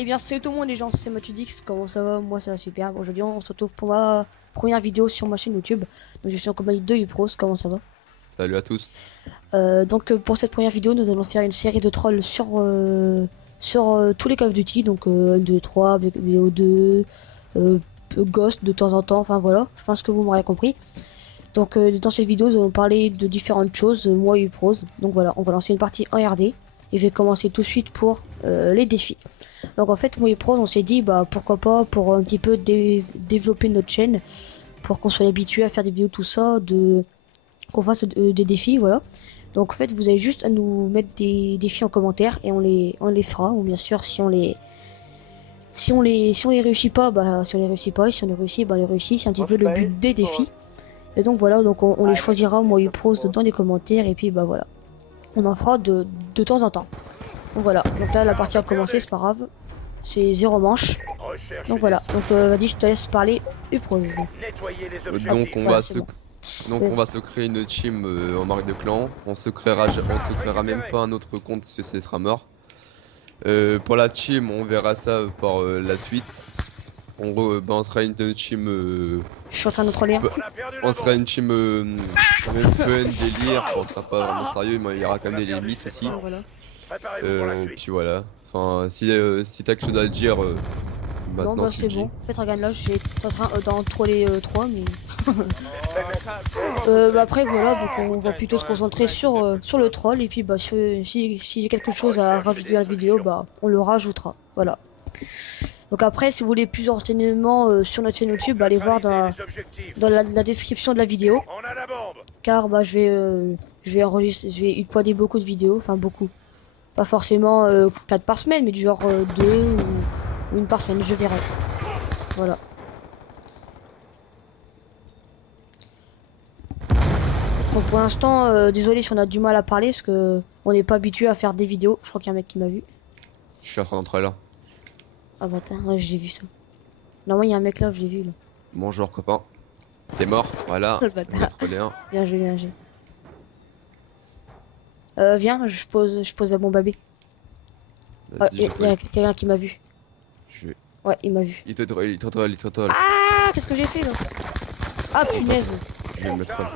Eh bien salut tout le monde les gens, c'est Mathudix, comment ça va? Moi ça va super. Aujourd'hui on se retrouve pour ma première vidéo sur ma chaîne YouTube. Donc je suis en compagnie de Upros, comment ça va? Salut à tous. Pour cette première vidéo nous allons faire une série de trolls sur tous les Call of Duty. Donc 1, 2, 3, BO2, Ghost de temps en temps, enfin voilà, je pense que vous m'aurez compris. Donc dans cette vidéo nous allons parler de différentes choses, moi et Upros. Donc voilà, on va lancer une partie en RD. Et je vais commencer tout de suite pour les défis. Donc en fait moi et Pro on s'est dit bah pourquoi pas pour un petit peu développer notre chaîne, pour qu'on soit habitué à faire des vidéos tout ça, qu'on fasse des défis, voilà. Donc en fait vous avez juste à nous mettre des défis en commentaire et on les fera, ou bien sûr si on les réussit pas, bah si on les réussit pas, et si on les réussit, bah on les réussit, c'est un petit peu le but des défis. Et donc voilà, donc on les choisira moi et Pro dans les commentaires, et puis bah voilà. On en fera de temps en temps. Donc voilà, donc là la partie a commencé, c'est pas grave. C'est 0 manche. Donc voilà, donc vas-y je te laisse parler Upros. Donc on voilà, va se bon. on va se créer une team en marque de clan. On se créera même pas un autre compte parce que ce sera mort. Pour la team, on verra ça par la suite. On sera une team Je suis en train de troller. on sera une team même fun, délire, on sera pas vraiment sérieux, mais il y aura quand même des limites aussi. Voilà. Puis voilà. Enfin, si t'as quelque chose à dire, Non maintenant bah tu c'est le dis. bon. En fait regarde là, j'ai en train d'en troller 3 mais bah, après voilà, donc on va plutôt se concentrer sur le troll, et puis bah si j'ai quelque chose à rajouter à la vidéo, bah on le rajoutera. Voilà. Donc après si vous voulez plus de renseignements sur notre chaîne YouTube, bah, allez voir dans la description de la vidéo. Car bah je vais enregistrer, je vais uploader beaucoup de vidéos, enfin beaucoup. Pas forcément 4 par semaine, mais du genre 2 ou 1 par semaine, je verrai. Voilà. Donc pour l'instant, désolé si on a du mal à parler, parce que on n'est pas habitué à faire des vidéos. Je crois qu'il y a un mec qui m'a vu. Je suis en train d'entrer là. Ah bah ouais, j'ai vu ça. Normalement il y a un mec là, je l'ai vu là. Bonjour copain. T'es mort, voilà. Le On a bâtard. trollé un. Bien joué, bien joué. Viens, je pose la bombe à B. Ah, Vas-y, y je a troll. quelqu'un qui m'a vu. Je vais. Ouais, il m'a vu. Il te troll, il te troll, il te troll. Ah, qu'est-ce que j'ai fait là? Ah punaise. Je vais me troll.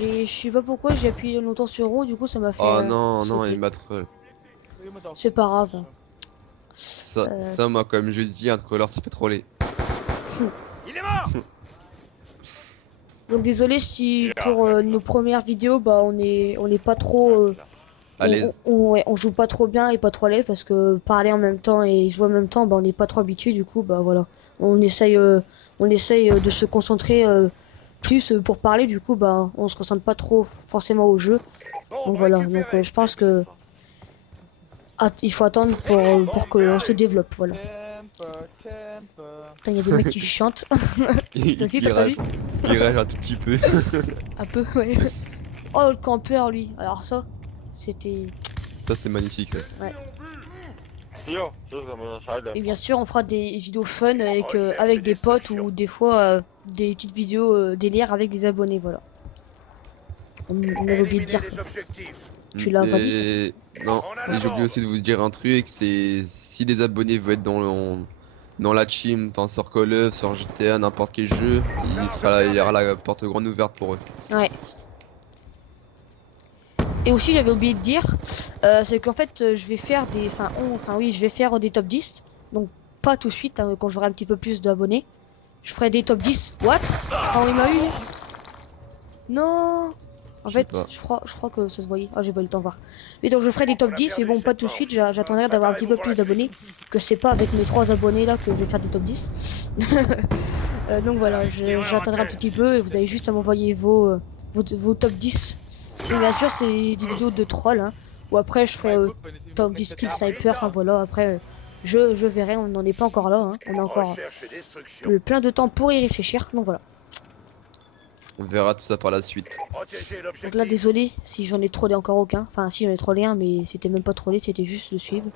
Je sais pas pourquoi j'ai appuyé longtemps sur rond, du coup ça m'a fait Oh non, non, sauter. il m'a troll. C'est pas grave. Ça, moi, comme je dis, un troller se fait troller. Il est mort. Donc désolé si pour nos premières vidéos bah on est pas trop À l'aise. ouais, on joue pas trop bien et pas trop à l'aise, parce que parler en même temps et jouer en même temps bah on n'est pas trop habitué, du coup bah voilà. On essaye de se concentrer plus pour parler, du coup bah on se concentre pas trop forcément au jeu. Donc voilà, donc je pense que il faut attendre pour qu'on se développe, voilà. Putain, il y a des mecs qui chantent. T'as vu, t'as pas vu? Il rage un tout petit peu. Un peu, ouais. Oh, le campeur, lui. Alors ça, c'était... Ça, c'est magnifique. Ça. Ouais. Et bien sûr, on fera des vidéos fun avec des potes, ou des fois des petites vidéos délire avec des abonnés, voilà. On avait oublié de dire ça. Tu l'as pas dit, ça? Non, et j'ai oublié aussi de vous dire un truc, c'est si des abonnés veulent être dans la team, enfin sur Call of, sur GTA, n'importe quel jeu, il y aura la porte grande ouverte pour eux. Ouais. Et aussi j'avais oublié de dire, c'est qu'en fait je vais faire oui, je vais faire des top 10. Donc pas tout de suite, hein, quand j'aurai un petit peu plus d'abonnés. Je ferai des top 10. What? Oh, il m'a eu. Non. En Je sais fait, pas. je crois que ça se voyait. Ah, j'ai pas eu le temps de voir. Mais donc je ferai des top 10, mais bon, pas tout de suite. J'attendrai d'avoir un petit peu plus d'abonnés. Que c'est pas avec mes 3 abonnés là que je vais faire des top 10. Donc voilà, j'attendrai un tout petit peu et vous avez juste à m'envoyer vos top 10. Et bien sûr, c'est des vidéos de troll, hein, ou après je ferai top 10 kill sniper. Enfin voilà, après je verrai, on n'en est pas encore là, hein. On a encore plein de temps pour y réfléchir. Donc voilà. On verra tout ça par la suite. Donc là, désolé si j'en ai trollé encore aucun. Enfin, si j'en ai trollé un, mais c'était même pas trollé, c'était juste le suivre.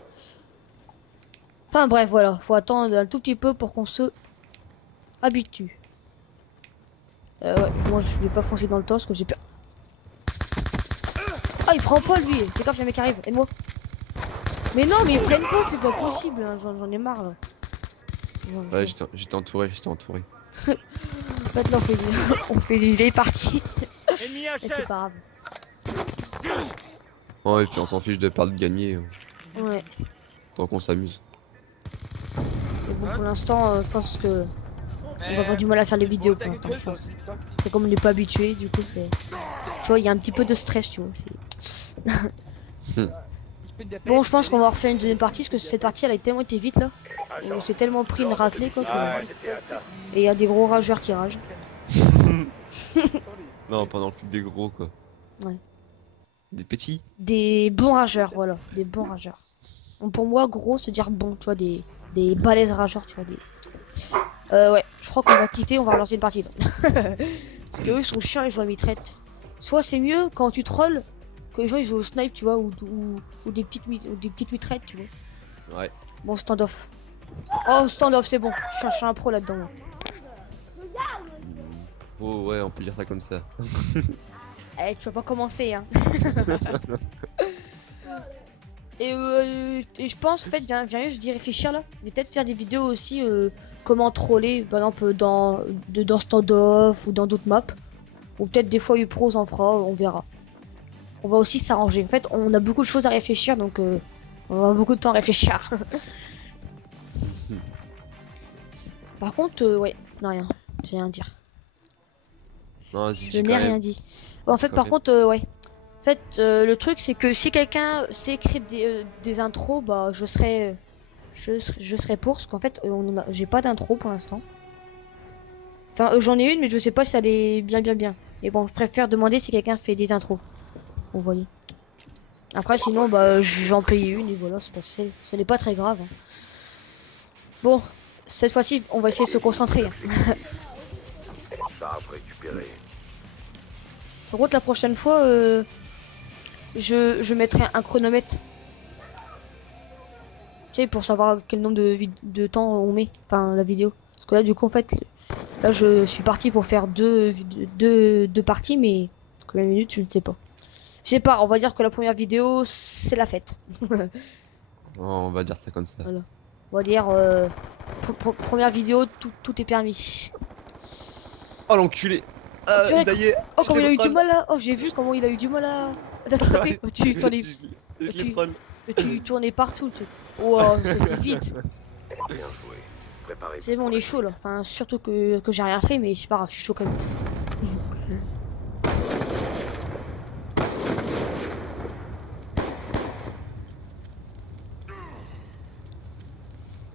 Enfin bref, voilà, faut attendre un tout petit peu pour qu'on se habitue. Ouais, moi je vais pas foncer dans le tas parce que j'ai peur. Ah, il prend pas lui. Fais gaffe, il y a un mec qui arrive, aide-moi. Mais non, mais ils prennent pas, c'est pas possible, hein. J'en ai marre là. Ouais, j'étais entouré, j'étais entouré. Maintenant on fait des vieilles parties. Ennemi Et c'est HS. pas grave. Oh, et puis on s'en fiche de perdre de gagner, Ouais. tant qu'on s'amuse. Mais bon, pour l'instant, je pense que on va avoir du mal à faire les vidéos pour l'instant, je pense. C'est comme on n'est pas habitué, du coup c'est. Tu vois, il y a un petit peu de stress, tu vois. Bon, je pense qu'on va refaire une deuxième partie parce que cette partie elle a tellement été vite là. On s'est tellement pris une raclée quoi. Et il y a des gros rageurs qui ragent. Non, pas non plus des gros quoi. Ouais. Des petits. Des bons rageurs, voilà. Des bons rageurs. Donc, pour moi, gros, c'est dire bon, tu vois, des balèzes rageurs, tu vois. Ouais, je crois qu'on va quitter, on va relancer une partie. Là. Parce que eux ils sont chiants, ils jouent à mitraite. Soit c'est mieux quand tu trolls que les gens ils jouent au snipe, tu vois, ou des petites mitraillettes, tu vois. Ouais. Bon, standoff. Oh, standoff, c'est bon. Je suis un pro là-dedans. Moi. Oh ouais, on peut dire ça comme ça. Eh, tu vas pas commencer, hein. Et je pense, en fait, viens juste d'y réfléchir là. Je vais peut-être faire des vidéos aussi, comment troller, par exemple, dans standoff ou dans d'autres maps. Ou peut-être des fois Upros en fera, on verra. On va aussi s'arranger. En fait, on a beaucoup de choses à réfléchir, donc on va avoir beaucoup de temps à réfléchir. Par contre, ouais, non rien. J'ai rien à dire. Non, vas-y, Je dis n'ai quand rien même. dit. En fait, Quand par même. contre, ouais. En fait, le truc, c'est que si quelqu'un sait écrire des intros, bah, je serais pour. Parce qu'en fait, j'ai pas d'intro pour l'instant. Enfin, j'en ai une, mais je sais pas si elle est bien. Mais bon, je préfère demander si quelqu'un fait des intros. Vous voyez. Après, sinon, bah, j'en paye une et voilà, c'est passé. Ce n'est pas très grave. Hein. Bon, cette fois-ci, on va essayer de se concentrer. Hein. Charge récupérée. Par contre, la prochaine fois, je mettrai un chronomètre. Tu sais, pour savoir quel nombre de temps on met. Enfin, la vidéo. Parce que là, du coup, en fait, là, je suis parti pour faire deux parties, mais combien de minutes, je ne sais pas. Je sais pas, on va dire que la première vidéo, c'est la fête. Oh, on va dire ça comme ça. Voilà. On va dire, première vidéo, tout est permis. Oh l'enculé. Ah, Purée, ça y est. oh, je comment il a l'ai eu du troll. mal là. Oh, j'ai vu comment il a eu du mal à t'attraper. Oh, tu t'en es... Je l'ai troll. Tu tournais partout, le truc. Oh, c'était vite. Bien joué. Préparez-vous. C'est bon, on est chaud là. Enfin, surtout que j'ai rien fait, mais c'est pas grave, je suis chaud quand même.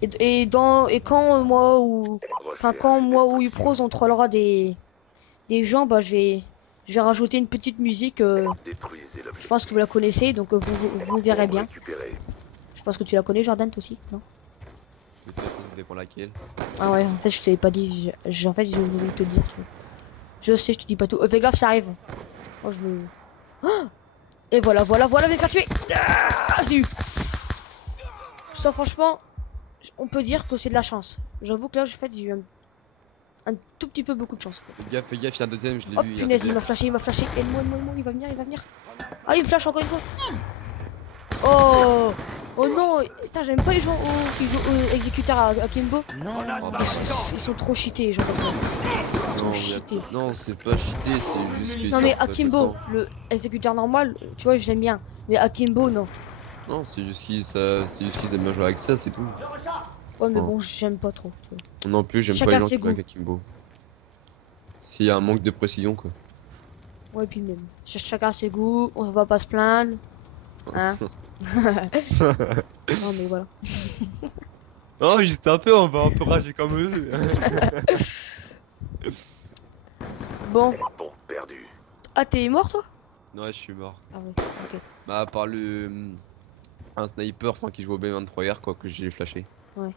Et quand moi ou Upros on trollera des gens, bah je vais rajouter une petite musique. Détruisez l'objectif. Je pense que vous la connaissez, donc vous verrez bien. Récupéré. Je pense que tu la connais, Jordan, toi aussi, non? Peut-être, ça dépend laquelle. Ah ouais, en fait je t'avais pas dit. En fait j'ai voulu te dire. Tu vois. Je sais, je te dis pas tout. Fais gaffe, ça arrive. Oh, je me. Oh et voilà, vais faire tuer. Ah, j'ai eu. Ça, franchement, on peut dire que c'est de la chance. J'avoue que là, j'ai eu un tout petit peu beaucoup de chance. En fait. Fais gaffe, il y a un deuxième, je l'ai Oh vu. punaise, il m'a flashé. Aide-moi, il va venir. Ah, il me flash encore une fois. Oh, oh non, putain, j'aime pas les gens qui jouent au exécuteur à Kimbo. Ils sont trop cheatés, les gens comme ça. Non, cheatés. non, c'est pas cheaté, c'est juste que. Non, mais Akimbo, le exécuteur normal, tu vois, je l'aime bien. Mais Akimbo, non. Non, c'est juste qu'ils aiment bien jouer avec ça, c'est tout. Ouais, mais Oh. bon, j'aime pas trop. Tu vois. Non plus, j'aime pas Chacun les gens ses qui jouent avec goûts. Akimbo. S'il y a un manque de précision, quoi. Ouais, puis même. Chacun ses goûts, on va pas se plaindre. Hein. Non, mais voilà. Oh, juste un peu, on va un peu rager comme eux. Bon. Bon, perdu. Ah, t'es mort, toi? Ouais, je suis mort. Ah ouais, ok. Bah, à part un sniper, enfin, qui joue au B23R, quoi, que j'ai flashé. Ouais.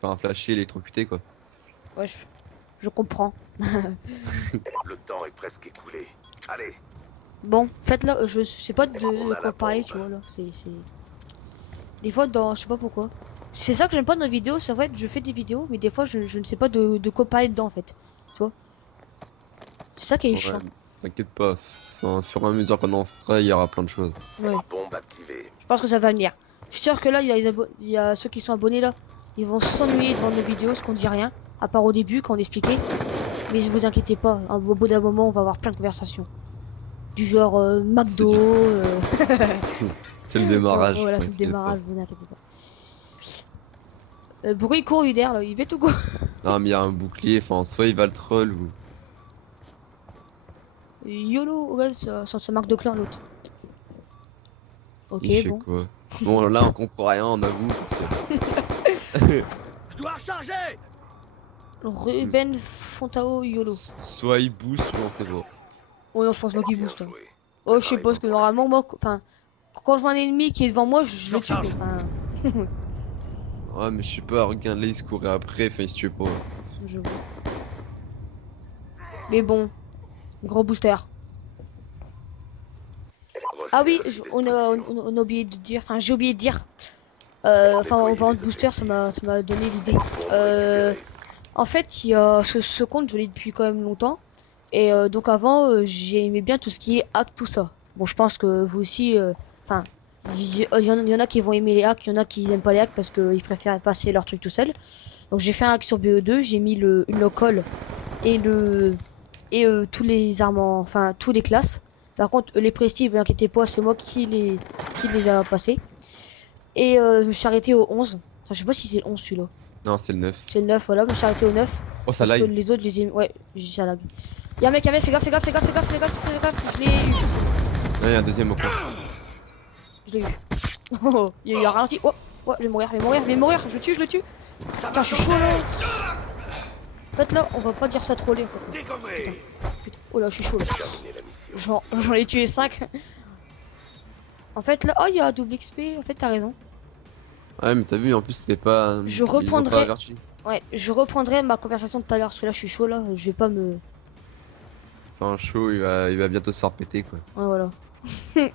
Enfin, flashé, électrocuté, quoi. Ouais, je comprends. Le temps est presque écoulé. Allez. Bon, faites là, je sais pas de quoi parler, tu vois, là. C'est... Des fois, je sais pas pourquoi. C'est ça que j'aime pas dans les vidéos, c'est en fait, je fais des vidéos, mais des fois, je ne sais pas de quoi parler dedans, en fait. Tu vois? C'est ça qui est chiant. t'inquiète pas. Enfin, au fur et à mesure qu'on en fera, il y aura plein de choses. Ouais. Bombe activée. Je pense que ça va venir. Je suis sûr que là, il y a ceux qui sont abonnés là. Ils vont s'ennuyer devant nos vidéos, parce qu'on dit rien. À part au début, quand on expliquait. Mais ne vous inquiétez pas, au bout d'un moment, on va avoir plein de conversations. Du genre McDo. C'est le démarrage. Voilà, c'est le t'inquiète démarrage, vous inquiétez pas. Pourquoi il court, Uder là? Il fait tout quoi? pas. Non, mais il y a un bouclier. Enfin, soit il va le troll ou. YOLO, ouais, ça marque de clan l'autre. Ok, Il fait bon. quoi? Bon, là, on comprend rien, on avoue. Je dois recharger. Ruben Fontao YOLO. Soit il booste, soit on sait pas. Oh non, je pense pas qu'il Bien booste. Hein. joué. Oh, je sais pas, parce que normalement, moi, enfin, quand je vois un ennemi qui est devant moi, je le tue. Quoi. Enfin, Ouais, mais je sais pas, regarde là, il se courait après, enfin, il se tue pas. je vois. Mais bon, gros booster. Ah oui, on a oublié de dire, enfin, j'ai oublié de dire. Enfin, en parlant de booster, ça m'a donné l'idée. En fait, il y a ce compte, je l'ai depuis quand même longtemps. Et donc avant, j'aimais bien tout ce qui est hack, tout ça. Bon, je pense que vous aussi, enfin, il y en a qui vont aimer les hacks, il y en a qui aiment pas les hacks parce qu'ils préfèrent passer leur truc tout seul. Donc j'ai fait un hack sur BO2, j'ai mis une local et tous les armes, enfin tous les classes. Par contre, les prestige, vous inquiétez pas, c'est moi qui les a passés. Et je me suis arrêté au 11. Enfin, je sais pas si c'est le 11 celui-là. Non, c'est le 9. C'est le 9, voilà, je me suis arrêté au 9. Oh, ça Parce que lag. les autres, je les ai... Ouais, j'ai ça lag. Y'a un mec, fais gaffe, fais gaffe, fais gaffe, fais gaffe, fais gaffe, fais gaffe, je l'ai eu. Ouais, il y a un deuxième au coin. Je l'ai eu. Oh, il y a eu un ralenti. Oh, oh, je vais mourir, je vais mourir, je le tue. Putain, je suis chaud là. En fait, là, on va pas dire ça troller en fait. Putain. Oh là, je suis chaud là. J'en ai tué 5. En fait, là, oh, il y a double XP. En fait, t'as raison. Ouais, mais t'as vu, en plus, c'était pas. Je ils ont pas reprendrai. averti. Ouais, je reprendrai ma conversation de tout à l'heure parce que là, je suis chaud là. Je vais pas me. Enfin, chaud, il va bientôt se faire péter, quoi. Ouais, voilà.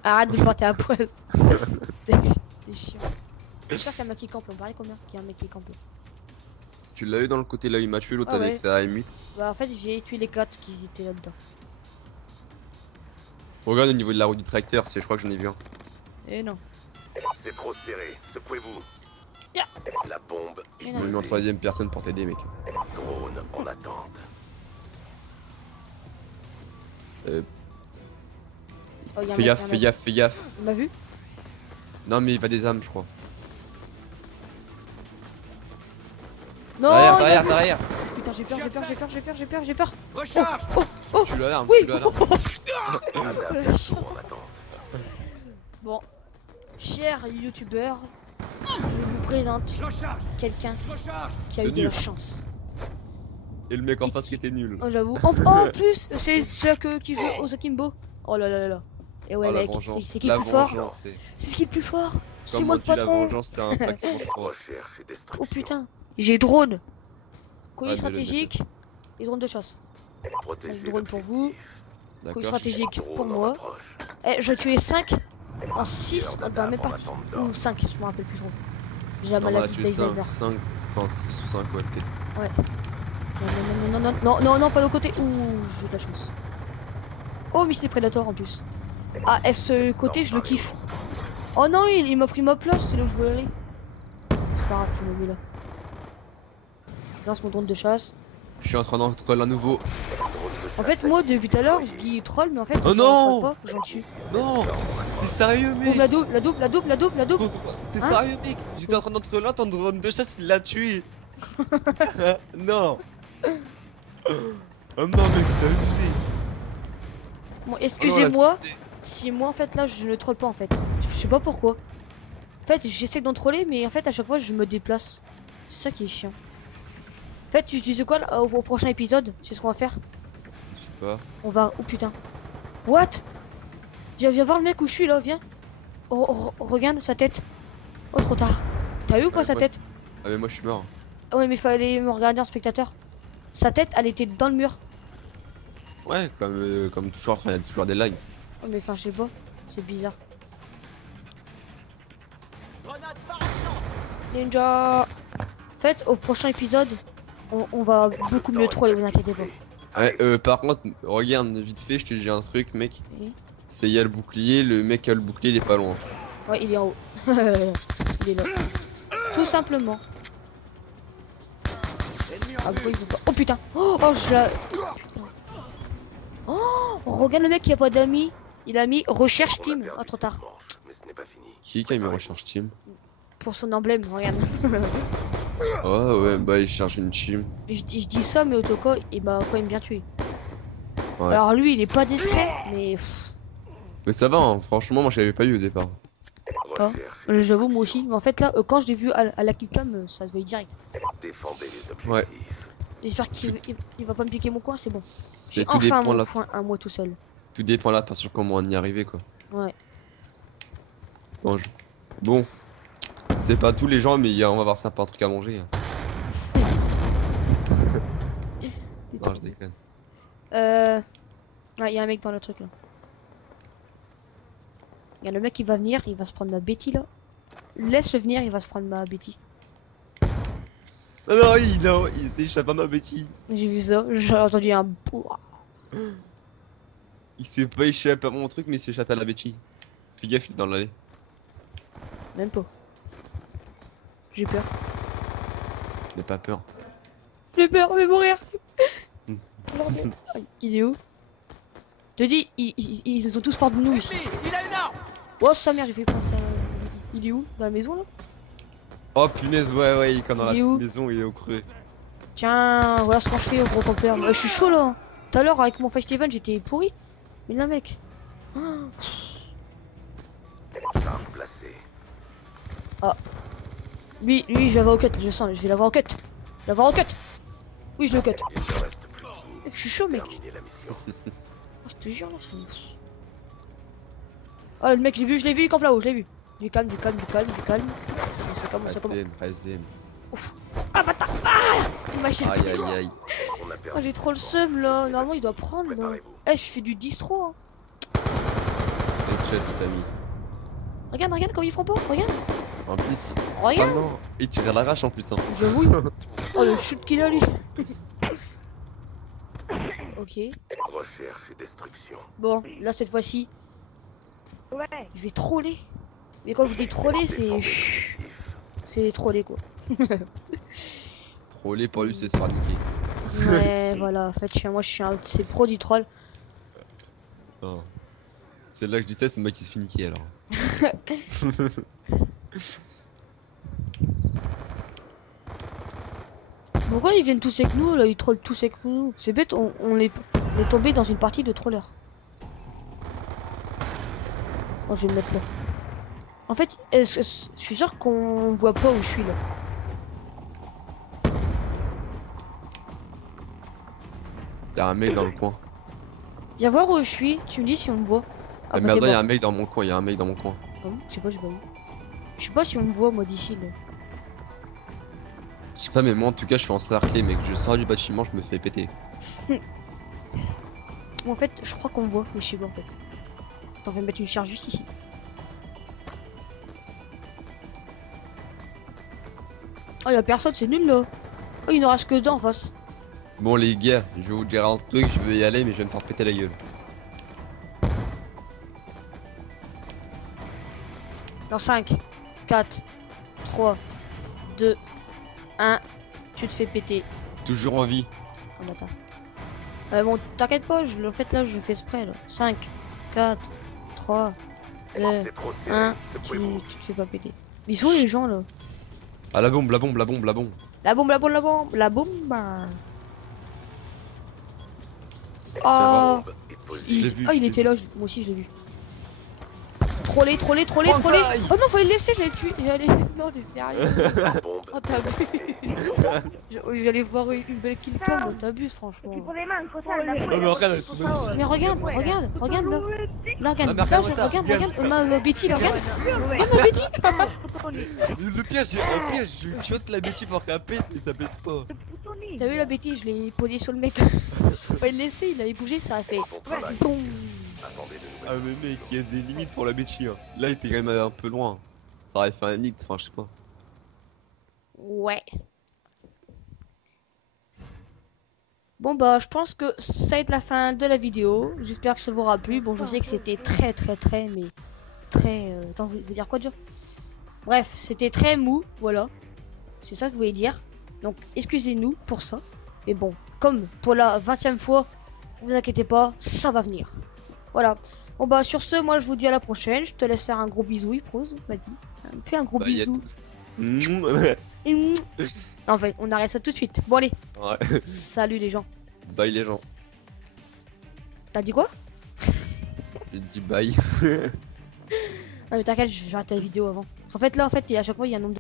Arrête de porter à poisse. T'es chiant. J'espère qu'il y a un mec qui campe. On paraît combien qu'il y a un mec qui campe. Tu l'as eu dans le côté là, il m'a tué l'autre Ah avec ouais. sa M8. Bah, en fait, j'ai tué les 4 qui étaient là-dedans. Regarde au niveau de la roue du tracteur, je crois que j'en ai vu un. Et non. C'est trop serré. Secouez-vous. Ya. La bombe. Mais Je non. me mets en troisième personne pour t'aider, mec. Drone en attente. Oh, y a un Fais mec, gaffe, y a un fais mec. gaffe, fais gaffe. Il m'a vu? Non, mais il va des âmes, je crois. Non! Derrière, il m'a derrière, vu. derrière. Putain, j'ai peur. Recharge. Oh! Tu l'as l'arme, Oui. tu l'as l'arme. Adaptation en attente. Bon, cher youtubeur, je vous présente quelqu'un qui a eu De de la nul. chance. Et le mec en face qui était nul. Oh, j'avoue. En plus, c'est celui qui joue aux Akimbo. Oh là là là là. Et ouais, Oh, la mec, vengeance. c'est qui La le plus fort? vengeance, C'est qui le plus fort? C'est Comme moi on le dit, la patron. vengeance, c'est un faction, je crois. Recherche et destruction. Oh putain, j'ai drone. Colis Ouais, mais stratégique et drone de chasse. Protégez Drone pour vous. Colis D'accord. stratégique Drone pour en moi. approche. Eh, je tué 5 en 6 Heure dans la d'attaque même en partie. attente Ou d'ordre. 5, je me rappelle plus trop. J'ai la On a maladie tué d'Alzheimer. 5, enfin 6 ou 5, ouais, peut-être. Non, pas de côté. Ouh, j'ai de la chance. Oh, Misty Predator en plus. Ah, ce côté, je le kiffe. Oh non, il m'a pris ma place, c'est là où je voulais aller. C'est pas grave, je me mets là. Je lance mon drone de chasse. Je suis en train d'entrer à nouveau. En fait, moi, depuis tout à l'heure, je dis troll, mais en fait, Oh je non troll pas, j'en tue. Non. T'es sérieux, mec? Ouvre la double. T'es Hein? sérieux, mec? J'étais en train d'entrer là, ton drone de chasse, il l'a tué. Non. Oh non, mec, t'as abusé. Bon, Oh non, excusez-moi, la petite- si moi, en fait, là, je ne troll pas, en fait. Je sais pas pourquoi. En fait, j'essaie d'en troller, mais en fait, à chaque fois, je me déplace. C'est ça qui est chiant. En fait, tu sais quoi, là, au prochain épisode, c'est ce qu'on va faire. Je sais pas. On va... Oh putain. What? Viens voir le mec où je suis, là, viens. Regarde sa tête. Oh, trop tard. T'as vu ou pas Ouais, sa moi- tête? Ah, mais moi, je suis mort. Ah ouais, mais fallait me regarder en spectateur. Sa tête, elle était dans le mur. Ouais, comme toujours, il y a toujours des lags. Oh, mais enfin, je sais pas. C'est bizarre. Ninja. En fait, au prochain épisode, on va beaucoup mieux troller, vous inquiétez pas. Ouais, par contre, regarde, vite fait, je te dis un truc, mec. Oui. C'est y a le bouclier, le mec qui a le bouclier, il est pas loin. Ouais, il est en haut. Il est là. Tout simplement. Ah, pourquoi il veut pas... Oh putain. Oh, je la... Putain. Oh, regarde le mec qui a pas d'amis. Il a mis recherche On a team. perdu Ah, trop cette tard. manche, mais ce n'est pas fini. Qui a mis recherche team? Pour son emblème, regarde. Oh ouais, bah il cherche une team. Je dis ça, mais Otoko, il m'a quand même bien tué. Ouais. Alors lui, il est pas discret, mais... pff, Mais ça va, hein. Franchement, moi je l'avais pas eu au départ. Ah, Recherche et j'avoue, moi destruction. aussi. Mais en fait, là, quand je l'ai vu à la killcam, ça se voyait direct. Défendez les objectifs. Ouais. J'espère qu'il va pas me piquer mon coin, c'est bon. J'ai tout enfin dépend mon là. coin à moi tout seul. Tout dépend là, pas sûr comment on y arriver quoi. Ouais. Bon, c'est pas tous les gens, mais on va voir ça pas un truc à manger. Hein. Non, je déconne. Ouais, il y a un mec dans le truc là. Il y a le mec qui va venir, il va se prendre ma Betty là. Laisse-le venir, il va se prendre ma Betty. Non, non, il s'échappe à ma Betty. J'ai vu ça, j'ai entendu un bourre. Il s'est pas échappé à mon truc, mais il s'est échappé à la Betty. Fais gaffe, il est dans l'allée. Même pas. J'ai peur. N'aie pas peur. J'ai peur, je vais mourir. Il est où? Je te dis, ils sont tous par de nous ici. Oh sa mère, j'ai fait prendre ça. Il est où? Dans la maison là? Oh punaise, ouais, il est comme dans la Il est où? petite maison, il est au creux. Tiens, voilà ce qu'on fait, gros campeur. Je suis chaud là. Tout à l'heure avec mon Fight Event, j'étais pourri. Mais là, mec. Charge placée. Lui, je vais l'avoir au cut, je sens, je vais l'avoir au cut. L'avoir au cut. Oui, je le cut. Il ne reste plus que vous. Mec, je suis chaud, mec. Terminez la mission. Oh, je te jure, là, c'est... Oh, le mec, je l'ai vu, il campe là-haut, je l'ai vu. Du calme, du calme, du calme, du calme. Ça commence, ça commence. Raisin. Ah, bâtard. Ah, il m'a Aïe, échappé. aïe. On a perdu Oh, j'ai trop le cette seum manche, là. mais ce n'est Normalement, pas il doit fini. prendre là. Préparez-vous. Eh, je fais du distro. Hein. Headshot, il t'a mis. Regarde comme il prend pas. Regarde. En plus. Oh Regarde. non, il tire à l'arrache en plus. Hein. J'avoue. Oh, le shoot qu'il a lui. Ok. Recherche et destruction. Bon, là, cette fois-ci, Ouais. je vais troller. Mais quand je dis troller, Défendez c'est. l'objectif. C'est troller quoi. Trollé pour lui, c'est se faire niquer. Ouais, voilà. En fait, moi, je suis un. C'est pro du troll. Non. C'est là que je dis ça, c'est moi qui se fait niquer alors. Pourquoi ils viennent tous avec nous là? Ils trollent tous avec nous. C'est bête, on est tombé dans une partie de trollers. Oh, je vais me mettre là. En fait, je suis sûr qu'on voit pas où je suis là. Y'a un mec dans le coin. Viens voir où je suis, tu me dis si on me voit. Ah, mais bah, attends, t'es y'a un mort. mec dans mon coin, y'a un mec dans mon coin. Ah bon, je sais pas, j'ai pas vu. Je sais pas si on me voit moi d'ici là. Je sais pas, mais moi en tout cas, je suis encerclé, mec. Je sors du bâtiment, je me fais péter. En fait, je crois qu'on me voit, mais je sais pas en fait. Attends, on va mettre une charge juste ici. Oh, y'a personne, c'est nul là. Oh, il ne reste que deux en face. Bon, les gars, je vais vous dire un truc, je vais y aller, mais je vais me faire péter la gueule. Dans 5, 4, 3, 2, 1, tu te fais péter. Toujours en vie. Oh bâtard. Bon, t'inquiète pas, en fait là je fais exprès là. 5, 4, 3, 2, C'est trop serré. 1, Secouez-vous. tu te fais pas péter. Mais ils sont où les gens là? Ah, la bombe, la bombe, la bombe, la bombe. La bombe, la bombe, la bombe, la bombe. Ça Oh, Bombe est Je posée. l'ai vu, ah, je il l'ai était vu. là, moi aussi je l'ai vu. Trollé, trollé, trollé, trollé. Banzai. Oh non, fallait le laisser, j'allais tuer. J'allais. Non, t'es sérieux? Bombe Oh, t'as vu? J'allais voir une belle kill cam, oh, t'abuses franchement. Tu pourrais même faut ça. Oh, mais regarde, Mais regarde, regarde, regarde là. Là, regarde, Ah, mais là, regarde-moi ça, regarde, regarde. regarde, ma Betty, là, regarde. Ouais. Regarde ma Betty. Le pire, je shot la Betty pour qu'elle pète et ça pète pas. T'as vu la Betty, je l'ai posé sur le mec. Fallait le laisser, il avait bougé, ça a fait Bon travail. boum. Attendez de Ah, nouvelles. mais mec, il y a des limites pour la Betty. Hein. Là, il était quand même allé un peu loin. Ça aurait fait un hit, enfin, je sais pas. Ouais. Bon bah je pense que ça va être la fin de la vidéo. J'espère que ça vous aura plu. Bon je sais que c'était très mais très... Attends vous dire quoi déjà? Bref c'était très mou, voilà. C'est ça que je voulais dire. Donc excusez-nous pour ça. Mais bon, comme pour la 20e fois, vous inquiétez pas, ça va venir. Voilà. Bon bah sur ce, moi je vous dis à la prochaine. Je te laisse faire un gros bisou, Prose. Vas-y. Fais un gros Bye à bisou. tous. Et en fait, on arrête ça tout de suite. Bon allez. Ouais. Salut les gens. Bye les gens. T'as dit quoi? J'ai dit bye. Ah mais t'inquiète, je vais arrêter la vidéo avant. En fait là, à chaque fois il y a un nombre de